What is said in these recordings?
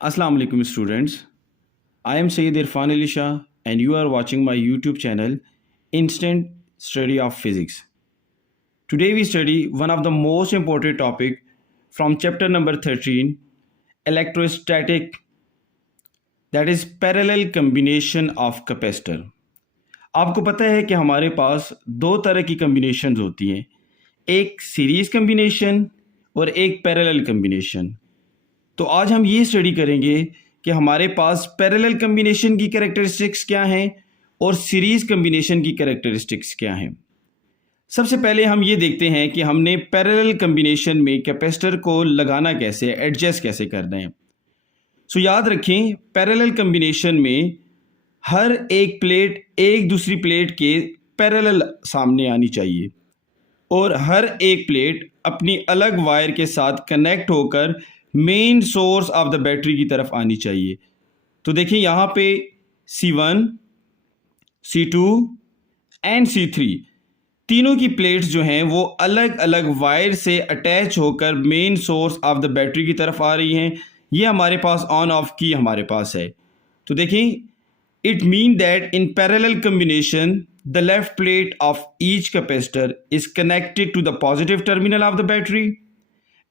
Assalamu alaikum students. I am Sayyid Irfan Ali Shah and you are watching my YouTube channel Instant Study of Physics. Today we study one of the most important topic from chapter number 13 electrostatic, that is parallel combination of capacitor. आपको पता है कि हमारे पास दो तरह की combination होती हैं, एक सीरीज कम्बिनेशन और एक पैरेलल कम्बिनेशन। तो आज हम ये स्टडी करेंगे कि हमारे पास पैरेलल कम्बिनेशन की कैरेक्टरिस्टिक्स क्या हैं और सीरीज कम्बिनेशन की कैरेक्टरिस्टिक्स क्या हैं। सबसे पहले हम ये देखते हैं कि हमने पैरेलल कम्बिनेशन में कैपेसिटर को लगाना कैसे, एडजस्ट कैसे करना है। सो याद रखें, पैरेलल कम्बिनेशन में हर एक प्लेट एक दूसरी प्लेट के पैरेलल सामने आनी चाहिए और हर एक प्लेट अपनी अलग वायर के साथ कनेक्ट होकर main source of the battery की तरफ आनी चाहिए। तो देखिए यहाँ पे C1, C2 एंड C3 तीनों की प्लेट्स जो हैं वो अलग अलग वायर से अटैच होकर main source of the battery की तरफ आ रही हैं। ये हमारे पास ऑन ऑफ की हमारे पास है। तो देखिए, it mean that in parallel combination the left plate of each capacitor is connected to the positive terminal of the battery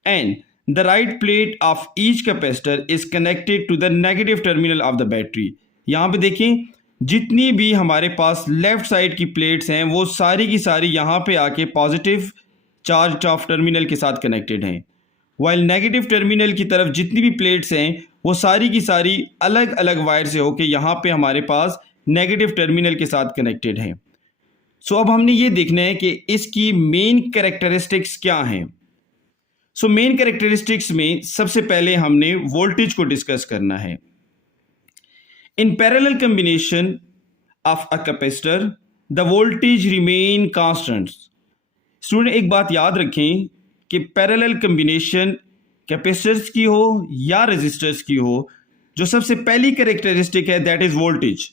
and the right plate of each capacitor is connected to the negative terminal of the battery। यहाँ पे देखें, जितनी भी हमारे पास left side की plates हैं वो सारी की सारी यहाँ पे आके पॉजिटिव चार्ज ऑफ टर्मिनल के साथ कनेक्टेड हैं, वाइल नेगेटिव टर्मिनल की तरफ जितनी भी प्लेट्स हैं वो सारी की सारी अलग अलग वायर से होके यहाँ पे हमारे पास नेगेटिव टर्मिनल के साथ कनेक्टेड हैं। सो अब हमने ये देखना है कि इसकी मेन कैरेक्टरिस्टिक्स क्या हैं। सो मेन कैरेक्टरिस्टिक्स में सबसे पहले हमने वोल्टेज को डिस्कस करना है। इन parallel combination of a capacitor the voltage remain constant. Student एक बात याद रखें कि पैरेलल कम्बिनेशन कैपेसिटर्स की हो या रेजिस्टर्स की हो, जो सबसे पहली कैरेक्टरिस्टिक है दैट इज वोल्टेज।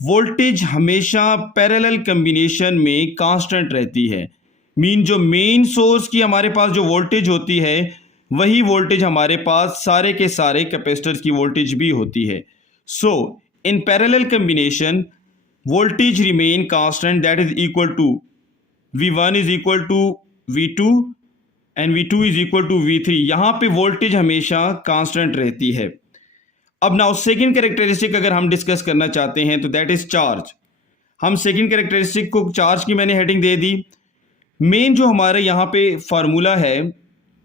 वोल्टेज हमेशा पैरेलल कम्बिनेशन में कांस्टेंट रहती है। मीन जो मेन सोर्स की हमारे पास जो वोल्टेज होती है वही वोल्टेज हमारे पास सारे के सारे कैपेसिटर्स की वोल्टेज भी होती है। So in parallel combination voltage remain constant that is equal to V1 is equal to V2 and V2 is equal to V3। यहाँ पे वोल्टेज हमेशा कांस्टेंट रहती है। अब नाउ सेकेंड कैरेक्टरिस्टिक अगर हम डिस्कस करना चाहते हैं तो दैट इज चार्ज। हम सेकेंड कैरेक्टरिस्टिक को चार्ज की मैंने हेडिंग दे दी। मेन जो हमारे यहाँ पे फार्मूला है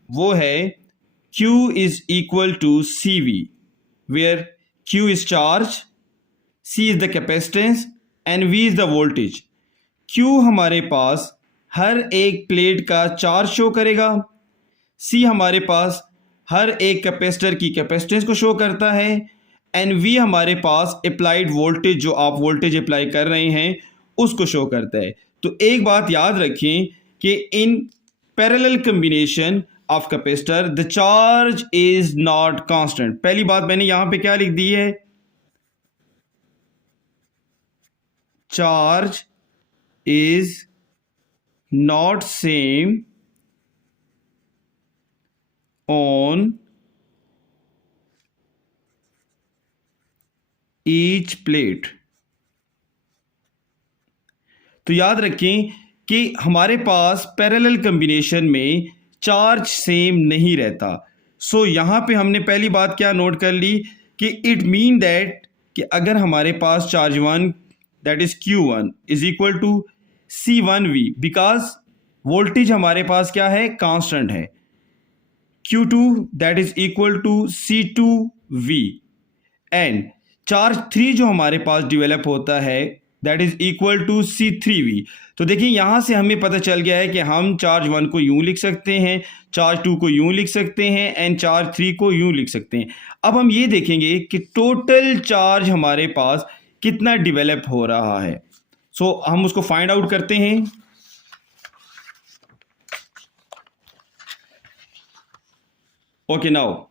वो है Q is equal to CV, where Q is charge, C is the capacitance and V is the voltage. Q हमारे पास हर एक प्लेट का चार्ज शो करेगा, C हमारे पास हर एक कैपेसिटर की कैपेसिटेंस को शो करता है एंड V हमारे पास अप्लाइड वोल्टेज, जो आप वोल्टेज अप्लाई कर रहे हैं उसको शो करता है। तो एक बात याद रखें कि इन parallel combination of capacitor the charge is not constant. पहली बात मैंने यहां पे क्या लिख दी है, charge is not same on each plate. तो याद रखें कि हमारे पास पैरेलल कम्बिनेशन में चार्ज सेम नहीं रहता। सो यहाँ पे हमने पहली बात क्या नोट कर ली कि इट मीन दैट कि अगर हमारे पास charge 1 that is Q1 is equal to C1V, because voltage हमारे पास क्या है, कांस्टेंट है। Q2 that is equal to C2V and charge 3 जो हमारे पास डिवेलप होता है that is equal to C3V। तो देखिए यहाँ से हमें पता चल गया है कि हम चार्ज 1 को यूं लिख सकते हैं, चार्ज 2 को यूं लिख सकते हैं एंड चार्ज 3 को यूं लिख सकते हैं। अब हम ये देखेंगे कि टोटल चार्ज हमारे पास कितना डिवेलप हो रहा है। सो हम उसको फाइंड आउट करते हैं। ओके नाउ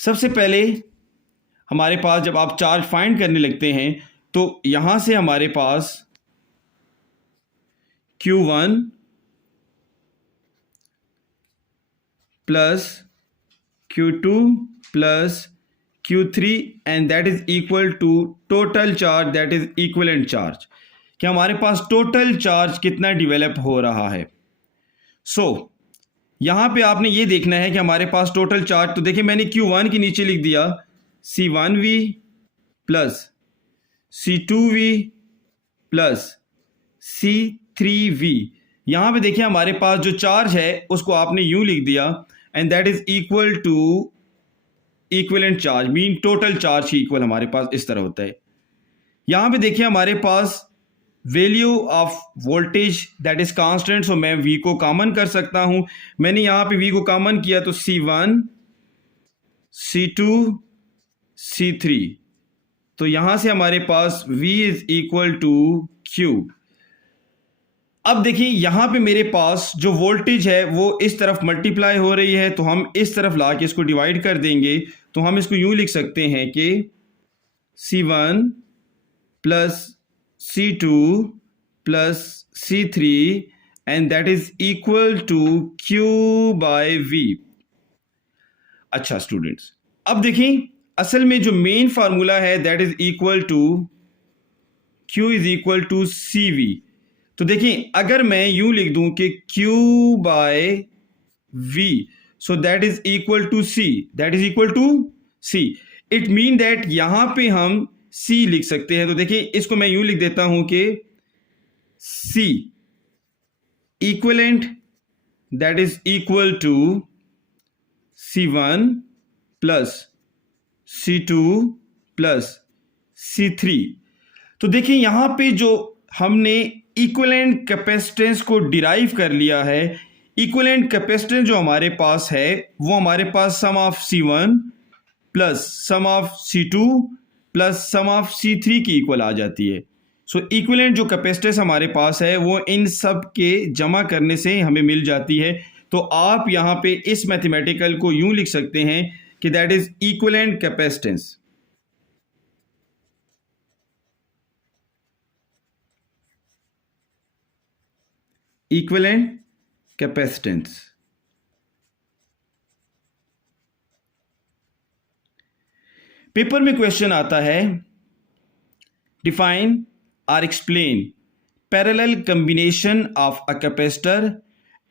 सबसे पहले हमारे पास जब आप चार्ज फाइंड करने लगते हैं तो यहां से हमारे पास Q1 plus Q2 plus Q3 and that is equal to total charge, that is equivalent charge, कि हमारे पास टोटल चार्ज कितना डिवेलप हो रहा है। सो यहाँ पे आपने ये देखना है कि हमारे पास टोटल चार्ज, तो देखिए मैंने Q1 के नीचे लिख दिया C1V plus C2V plus C3V। यहाँ पे देखिए हमारे पास जो चार्ज है उसको आपने यूं लिख दिया and that is equal to equivalent charge, mean total charge ही इक्वल हमारे पास इस तरह होता है। यहाँ पे देखिए हमारे पास value of voltage that is constant, so मैं V को कॉमन कर सकता हूं। मैंने यहाँ पे V को कॉमन किया तो C1 C2 C3, तो यहां से हमारे पास V is equal to Q। अब देखिए यहां पे मेरे पास जो वोल्टेज है वो इस तरफ मल्टीप्लाई हो रही है, तो हम इस तरफ ला के इसको डिवाइड कर देंगे। तो हम इसको यूं लिख सकते हैं कि C1 plus C2 plus C3 and that is equal to Q by V। अच्छा स्टूडेंट्स, अब देखिए असल में जो मेन फार्मूला है that is equal to Q is equal to CV। तो देखिए अगर मैं यूं लिख दूं कि Q by V, so that is equal to C, that is equal to C, it mean that यहां पे हम C लिख सकते हैं। तो देखिए इसको मैं यूं लिख देता हूं कि C equivalent that is equal to C1 plus C2 plus C3। तो देखिए यहां पे जो हमने इक्विवेलेंट कैपेसिटेंस को डिराइव कर लिया है, इक्विवेलेंट कैपेसिटेंस जो हमारे पास है वो हमारे पास sum of C1 plus sum of C2 plus sum of C3 की इक्वल आ जाती है। सो इक्विवेलेंट जो कैपेसिटेंस हमारे पास है वो इन सब के जमा करने से हमें मिल जाती है। तो आप यहाँ पे इस मैथमेटिकल को यूं लिख सकते हैं कि that is equivalent capacitance. Equivalent capacitance. Paper में क्वेश्चन आता है डिफाइन और explain parallel combination of a capacitor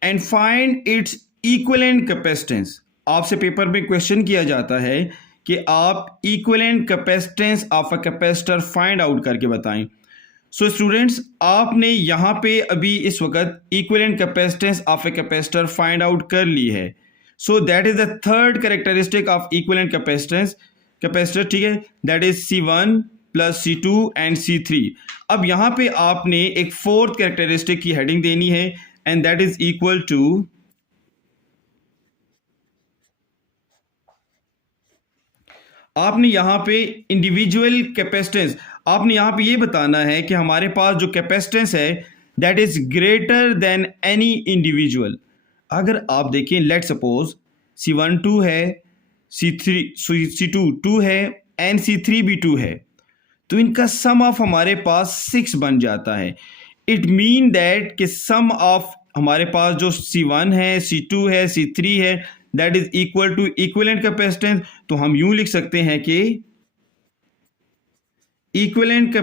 and find its equivalent capacitance. आपसे पेपर में क्वेश्चन किया जाता है कि आप equivalent capacitance of a capacitor find out करके बताएं। सो स्टूडेंट्स, आपने यहाँ पे अभी इस वक्त equivalent capacitance of a capacitor find out कर ली है। सो that is the third characteristic of equivalent capacitance capacitor, ठीक है, that is C1 plus C2 and C3। अब यहाँ पे आपने एक फोर्थ कैरेक्टरिस्टिक की हेडिंग देनी है and that is equal to आपने यहाँ पे इंडिविजुअल कैपेसिटेंस, आपने यहाँ पे ये बताना है कि हमारे पास जो कैपेसिटेंस है that is greater than any individual. अगर आप देखें लेट सपोज C1 2 है, C2 2 है एंड C3 भी 2 है, तो इनका सम ऑफ हमारे पास 6 बन जाता है। इट मीन दैट कि सम ऑफ हमारे पास जो C1 है, C2 है, C3 है that is equal to equivalent capacitance. तो हम यूं लिख सकते हैं कि equivalent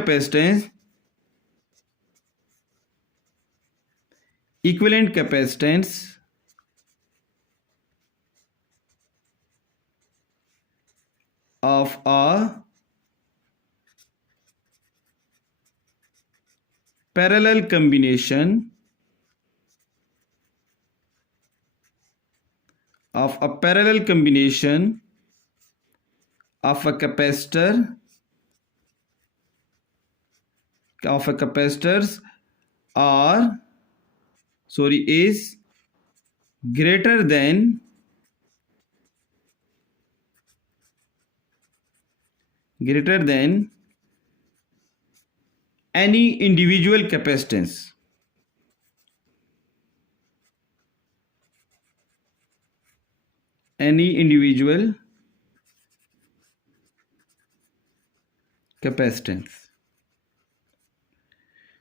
capacitance of a parallel combination of a parallel combination of a capacitor of a capacitors are is greater than any individual capacitance। any individual capacitance।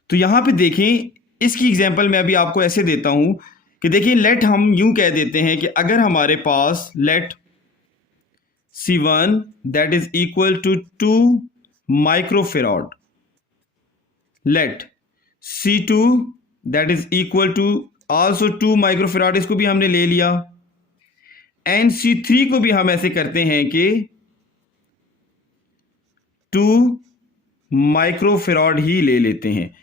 तो यहां पे देखें इसकी एग्जांपल मैं अभी आपको ऐसे देता हूं कि देखिए लेट हम यूं कह देते हैं कि अगर हमारे पास late C1 that is equal to 2 microfarad. Let C2 that is equal to also 2 microfarad, इसको भी हमने ले लिया, एंड C3 को भी हम ऐसे करते हैं कि 2 माइक्रोफेराड ही ले लेते हैं।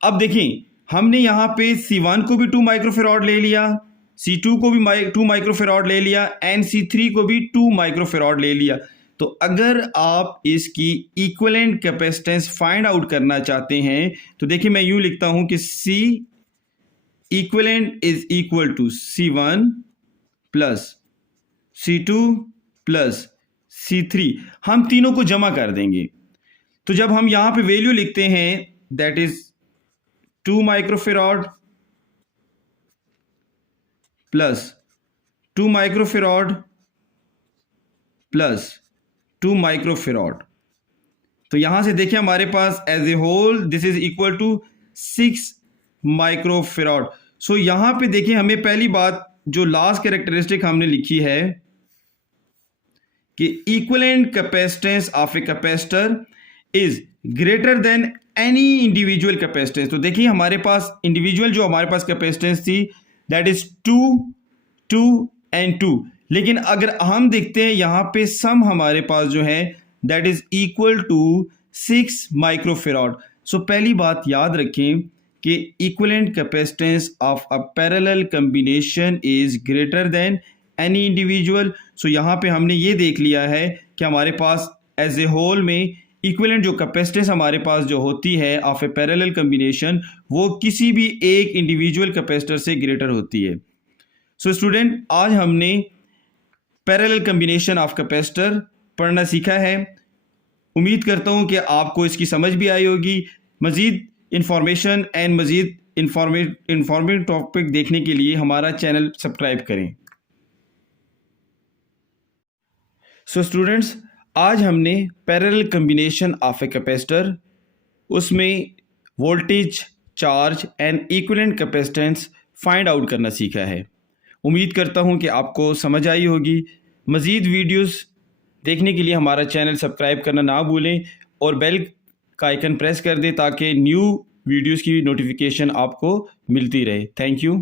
अब देखें, हमने यहां पे C1 को भी 2 माइक्रोफेराड ले लिया, C2 को भी 2 माइक्रोफेराड ले लिया, एंड C3 को भी 2 माइक्रोफेराड ले लिया। तो अगर आप इसकी इक्विवेलेंट कैपेसिटेंस फाइंड आउट करना चाहते हैं तो देखिए मैं यूं लिखता हूं कि C equivalent is equal to C1 plus C2 plus C3। हम तीनों को जमा कर देंगे। तो जब हम यहां पे वैल्यू लिखते हैं that is 2 microfarad plus 2 microfarad plus 2 microfarad, तो यहां से देखिए हमारे पास as a whole this is equal to 6 microfarad. So यहां पे देखिए हमें पहली बात जो लास्ट कैरेक्टरिस्टिक हमने लिखी है कि equivalent capacitance of a capacitor is greater than any individual capacitance. तो देखिए हमारे पास इंडिविजुअल जो हमारे पास कैपेसिटेंस थी दैट इज 2 2 एंड 2, लेकिन अगर हम देखते हैं यहां पे सम हमारे पास जो है that is equal to 6 microfarad. So पहली बात याद रखें कि equivalent capacitance of a parallel combination is greater than any individual. So यहां पे हमने ये देख लिया है कि हमारे पास एज ए होल में इक्विवेलेंट जो कैपेसिटेंस हमारे पास जो होती है ऑफ ए पैरेलल कॉम्बिनेशन वो किसी भी एक इंडिविजुअल कैपेसिटर से ग्रेटर होती है। सो स्टूडेंट, आज हमने पैरेलल कॉम्बिनेशन ऑफ कैपेसिटर पढ़ना सीखा है। उम्मीद करता हूं कि आपको इसकी समझ भी आई होगी। मज़ीद इंफॉर्मेशन एंड मज़ीद इंफॉर्मेटिव टॉपिक देखने के लिए हमारा चैनल सब्सक्राइब करें। सो स्टूडेंट्स, आज हमने parallel combination of a capacitor, उसमें voltage, charge and equivalent capacitance find out करना सीखा है। उम्मीद करता हूं कि आपको समझ आई होगी। मज़ीद वीडियोस देखने के लिए हमारा चैनल सब्सक्राइब करना ना भूलें और बेल का आइकन प्रेस कर दें ताकि न्यू वीडियोस की नोटिफिकेशन आपको मिलती रहे। Thank you.